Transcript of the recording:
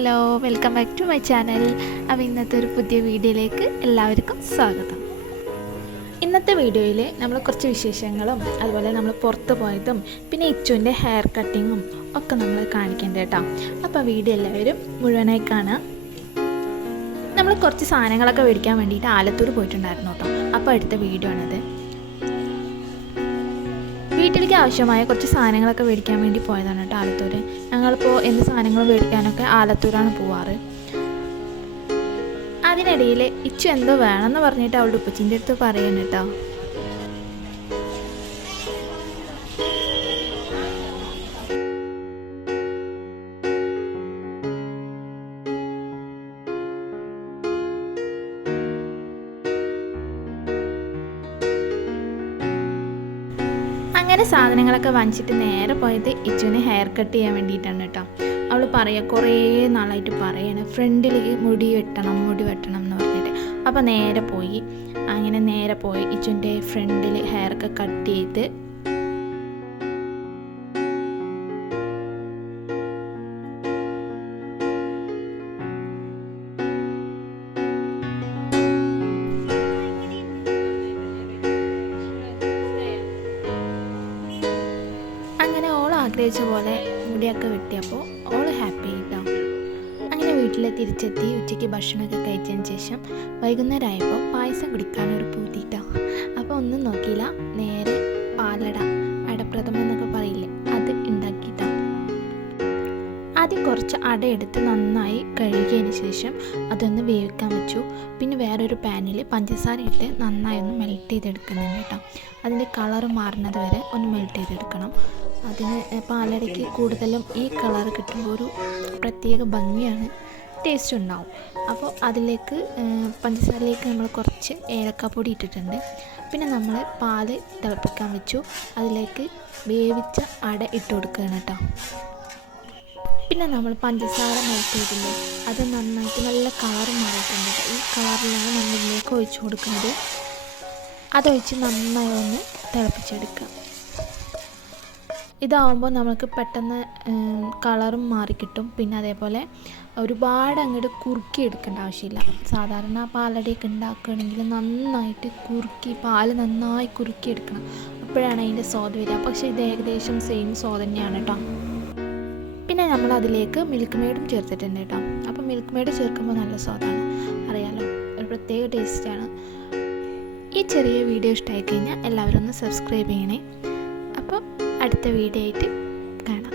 Hello, welcome back to my channel. അപ്പോൾ ഇന്നത്തെ ഒരു പുതിയ വീഡിയോയിലേക്ക് എല്ലാവർക്കും സ്വാഗതം. ഇന്നത്തെ വീഡിയോയിൽ നമ്മൾ കുറച്ച് വിശേഷങ്ങളും അതുപോലെ നമ്മൾ പുറത്ത് പോയതും പിന്നെ ഇച്ചുവിൻ്റെ ഹെയർ കട്ടിങ്ങും ഒക്കെ നമ്മൾ കാണിക്കേണ്ടത് കേട്ടോ. അപ്പോൾ വീഡിയോ എല്ലാവരും മുഴുവനായി കാണുക. നമ്മൾ കുറച്ച് സാധനങ്ങളൊക്കെ മേടിക്കാൻ വേണ്ടിയിട്ട് ആലത്തൂർ പോയിട്ടുണ്ടായിരുന്നു കേട്ടോ. അപ്പോൾ അടുത്ത വീഡിയോ ആണിത്. വീട്ടിലേക്ക് ആവശ്യമായ കുറച്ച് സാധനങ്ങളൊക്കെ മേടിക്കാൻ വേണ്ടി പോയതാണ് കേട്ടോ ആലത്തൂർ. ഞങ്ങളിപ്പോൾ എന്ത് സാധനങ്ങൾ മേടിക്കാനൊക്കെ ആലത്തൂരാണ് പോവാറ്. അതിനിടയിൽ ഇച്ചു എന്തോ വേണമെന്ന് പറഞ്ഞിട്ട് അവളുടെ ഉപ്പച്ചിൻ്റെ അടുത്ത് പറയണം കേട്ടോ. അങ്ങനെ സാധനങ്ങളൊക്കെ വാങ്ങിച്ചിട്ട് നേരെ പോയത് ഇച്ചുവിനെ ഹെയർ കട്ട് ചെയ്യാൻ വേണ്ടിയിട്ടാണ് കേട്ടോ. അവൾ പറയുക കുറേ നാളായിട്ട് പറയണം ഫ്രണ്ടിലേക്ക് മുടി വെട്ടണം എന്ന് പറഞ്ഞിട്ട്. അപ്പോൾ നേരെ പോയി ഇച്ചുവിൻ്റെ ഫ്രണ്ടിൽ ഹെയറൊക്കെ കട്ട് ചെയ്ത് ആഗ്രഹിച്ച പോലെ മുടിയൊക്കെ വെട്ടിയപ്പോൾ ഓൾ ഹാപ്പി ആയിട്ടോ. അങ്ങനെ വീട്ടിൽ തിരിച്ചെത്തി ഉച്ചയ്ക്ക് ഭക്ഷണമൊക്കെ കഴിച്ചതിന് ശേഷം വൈകുന്നേരം ആയപ്പോൾ പായസം കുടിക്കാനൊരു പൂതിട്ടോ. അപ്പോൾ ഒന്നും നോക്കിയില്ല, നേരെ അടപ്രഥമൻ എന്നൊക്കെ പറയില്ലേ, അത് ഉണ്ടാക്കിയിട്ടോ. ആദ്യം കുറച്ച് അട എടുത്ത് നന്നായി കഴുകിയതിന് ശേഷം അതൊന്ന് വേവിക്കാൻ വെച്ചു. പിന്നെ വേറൊരു പാനിൽ പഞ്ചസാര ഇട്ട് നന്നായി ഒന്ന് മെൽറ്റ് ചെയ്തെടുക്കുന്നുണ്ട് കേട്ടോ. അതിൻ്റെ കളറ് മാറുന്നത് വരെ ഒന്ന് മെൽറ്റ് ചെയ്തെടുക്കണം. അതിന് പാലടയ്ക്ക് കൂടുതലും ഈ കളർ കിട്ടുമ്പോൾ ഒരു പ്രത്യേക ഭംഗിയാണ്, ടേസ്റ്റ് ഉണ്ടാവും. അപ്പോൾ അതിലേക്ക് പഞ്ചസാരയിലേക്ക് നമ്മൾ കുറച്ച് ഏലക്കാപ്പൊടി ഇട്ടിട്ടുണ്ട്. പിന്നെ നമ്മൾ പാല് തിളപ്പിക്കാൻ വെച്ചു. അതിലേക്ക് വേവിച്ച അട ഇട്ട് കൊടുക്കുകയാണ് കേട്ടോ. പിന്നെ നമ്മൾ പഞ്ചസാര മെൽറ്റ് ചെയ്തില്ലേ, അത് നന്നായിട്ട് നല്ല കളർ മാറിയിട്ടുണ്ട്. ഈ കളറിലാണ് നമ്മൾ ഇതിലേക്ക് ഒഴിച്ചു കൊടുക്കുന്നത്. അതൊഴിച്ച് നന്നായി ഒന്ന് തിളപ്പിച്ചെടുക്കുക. ഇതാവുമ്പോൾ നമുക്ക് പെട്ടെന്ന് കളറും മാറിക്കിട്ടും. പിന്നെ അതേപോലെ ഒരുപാട് അങ്ങോട്ട് കുറുക്കി എടുക്കേണ്ട ആവശ്യമില്ല. സാധാരണ പാലടയൊക്കെ ഉണ്ടാക്കുകയാണെങ്കിൽ നന്നായിട്ട് പാല് നന്നായി കുറുക്കി എടുക്കണം, അപ്പോഴാണ് അതിൻ്റെ സ്വാദ് വരിക. പക്ഷേ ഇത് ഏകദേശം സെയിം സ്വാദ് തന്നെയാണ് കേട്ടോ. പിന്നെ നമ്മൾ അതിലേക്ക് മിൽക്ക് മെയ്ഡും ചേർത്തിട്ടുണ്ട് കേട്ടോ. അപ്പോൾ മിൽക്ക് മെയ്ഡ് ചേർക്കുമ്പോൾ നല്ല സ്വാദാണ്, അറിയാലോ, ഒരു പ്രത്യേക ടേസ്റ്റാണ്. ഈ ചെറിയ വീഡിയോ ഇഷ്ടമായി കഴിഞ്ഞാൽ എല്ലാവരും ഒന്ന് സബ്സ്ക്രൈബ് ചെയ്യണേ. അപ്പോൾ അടുത്ത വീഡിയോ ആയിട്ട് കാണാം.